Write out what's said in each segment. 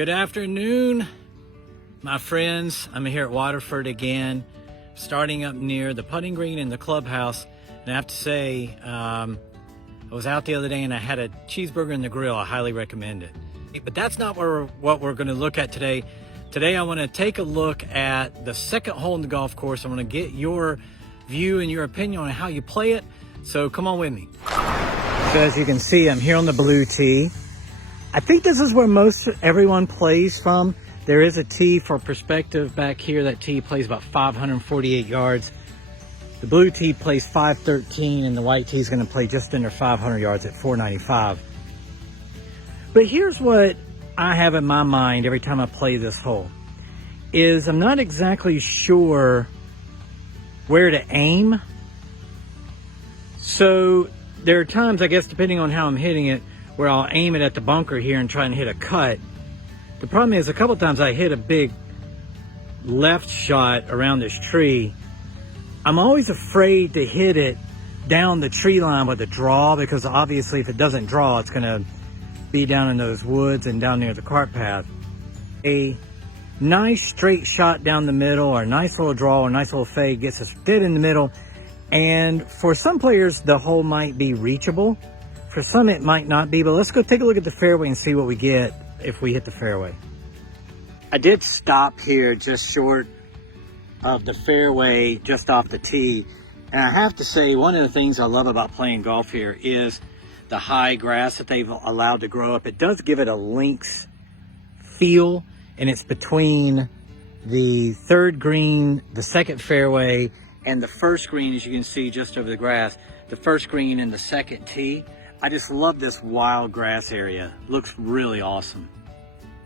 Good afternoon, my friends. I'm here at Waterford again, starting up near the putting green and the clubhouse. And I have to say, I was out the other day and I had a cheeseburger in the grill. I highly recommend it. But that's not what we're going to look at today. Today I want to take a look at the second hole in the golf course. I want to get your view and your opinion on how you play it. So come on with me. So as you can see, I'm here on the blue tee. I think this is where most everyone plays from. There is a tee for perspective back here. That tee plays about 548 yards. The blue tee plays 513 and the white tee is going to play just under 500 yards at 495. But here's what I have in my mind every time I play this hole is I'm not exactly sure where to aim. So there are times, I guess, depending on how I'm hitting it, where I'll aim it at the bunker here and try and hit a cut. The problem is a couple times I hit a big left shot around this tree. I'm always afraid to hit it down the tree line with a draw, because obviously if it doesn't draw, it's gonna be down in those woods and down near the cart path. A nice straight shot down the middle, or a nice little draw, or a nice little fade gets us dead in the middle. And for some players, the hole might be reachable. For some, it might not be, but let's go take a look at the fairway and see what we get if we hit the fairway. I did stop here just short of the fairway, just off the tee. And I have to say, one of the things I love about playing golf here is the high grass that they've allowed to grow up. It does give it a links feel, and it's between the third green, the second fairway, and the first green, as you can see just over the grass, the first green and the second tee. I just love this wild grass area. Looks really awesome.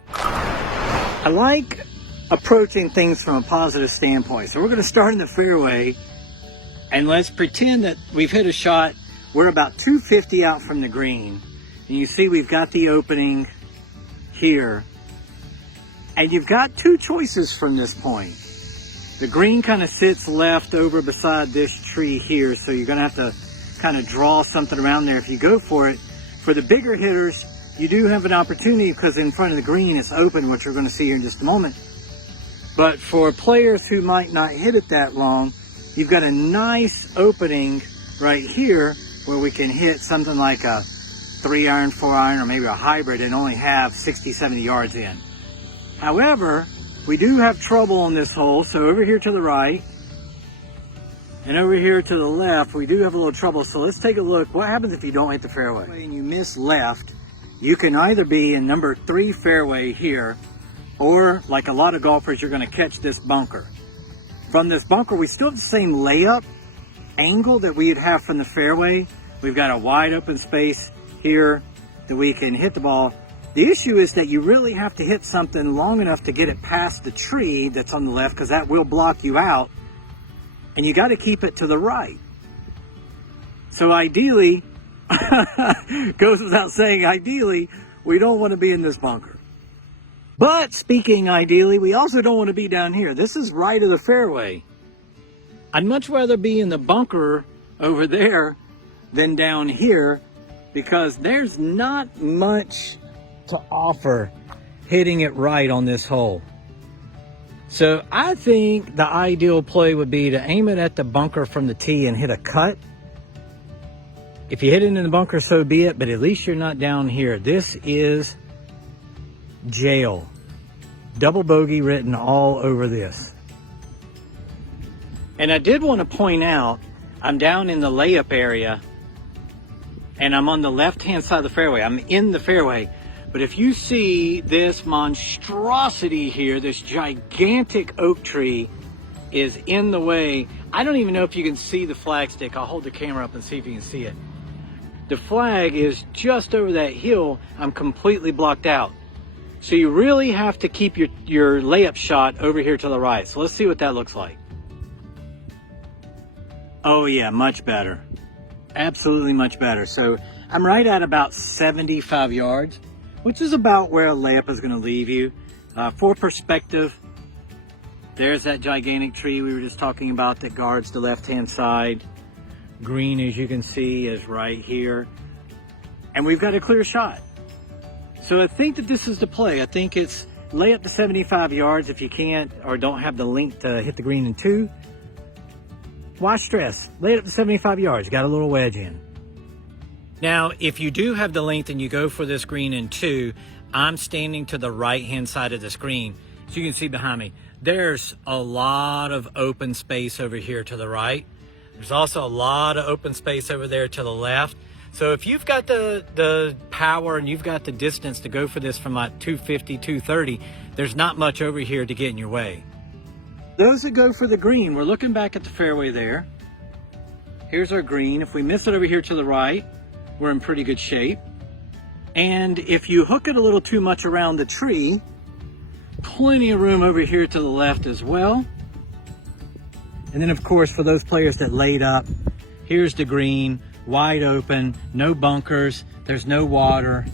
I like approaching things from a positive standpoint. So we're going to start in the fairway, and let's pretend that we've hit a shot. We're about 250 out from the green, and you see we've got the opening here, and you've got two choices from this point. The green kind of sits left over beside this tree here, so you're going to have to kind of draw something around there if you go for it. For the bigger hitters, you do have an opportunity because in front of the green it's open, which we're going to see here in just a moment. But for players who might not hit it that long, you've got a nice opening right here where we can hit something like a 3-iron, 4-iron, or maybe a hybrid and only have 60, 70 yards in. However, we do have trouble on this hole. So over here to the right and over here to the left, we do have a little trouble. So let's take a look. What happens if you don't hit the fairway? And you miss left, you can either be in number 3 fairway here, or like a lot of golfers, you're going to catch this bunker. From this bunker, we still have the same layup angle that we'd have from the fairway. We've got a wide open space here that we can hit the ball. The issue is that you really have to hit something long enough to get it past the tree that's on the left, because that will block you out. And you got to keep it to the right. So ideally, goes without saying, ideally, we don't want to be in this bunker. But speaking ideally, we also don't want to be down here. This is right of the fairway. I'd much rather be in the bunker over there than down here, because there's not much to offer hitting it right on this hole. So I think the ideal play would be to aim it at the bunker from the tee and hit a cut. If you hit it in the bunker, so be it, but at least you're not down here. This is jail. Double bogey written all over this. And I did want to point out, I'm down in the layup area and I'm on the left-hand side of the fairway. I'm in the fairway. But if you see this monstrosity here, this gigantic oak tree is in the way. I don't even know if you can see the flag stick. I'll hold the camera up and see if you can see it. The flag is just over that hill. I'm completely blocked out. So you really have to keep your layup shot over here to the right. So let's see what that looks like. Oh yeah, much better. Absolutely much better. So I'm right at about 75 yards. Which is about where a layup is going to leave you. For perspective, there's that gigantic tree we were just talking about that guards the left-hand side. Green, as you can see, is right here. And we've got a clear shot. So I think that this is the play. I think it's lay up to 75 yards if you can't or don't have the length to hit the green in 2. Why stress? Lay it up to 75 yards. Got a little wedge in. Now, if you do have the length and you go for this green in 2, I'm standing to the right-hand side of this green. So you can see behind me, there's a lot of open space over here to the right. There's also a lot of open space over there to the left. So if you've got the power and you've got the distance to go for this from like 250, 230, there's not much over here to get in your way. Those that go for the green, we're looking back at the fairway there. Here's our green. If we miss it over here to the right, we're in pretty good shape. And if you hook it a little too much around the tree, plenty of room over here to the left as well. And then of course, for those players that laid up, here's the green, wide open, no bunkers, there's no water.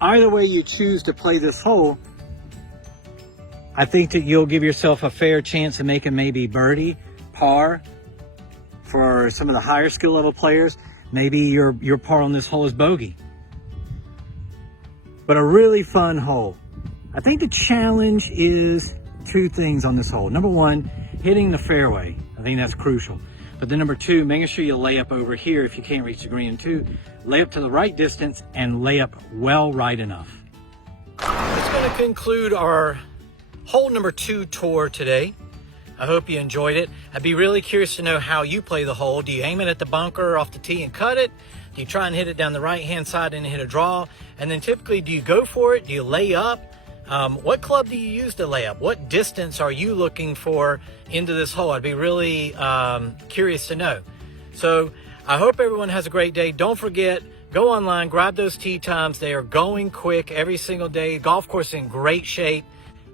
Either way you choose to play this hole, I think that you'll give yourself a fair chance of making maybe birdie, par. For some of the higher skill level players, maybe your par on this hole is bogey. But a really fun hole. I think the challenge is 2 things on this hole. Number 1, hitting the fairway. I think that's crucial. But then number 2, making sure you lay up over here if you can't reach the green. 2, lay up to the right distance and lay up well right enough. That's going to conclude our hole number 2 tour today. I hope you enjoyed it. I'd be really curious to know how you play the hole. Do you aim it at the bunker off the tee and cut it? Do you try and hit it down the right-hand side and hit a draw? And then typically, do you go for it? Do you lay up? What club do you use to lay up? What distance are you looking for into this hole? I'd be really curious to know. So I hope everyone has a great day. Don't forget, go online, grab those tee times. They are going quick every single day. Golf course in great shape.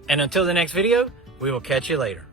And until the next video, we will catch you later.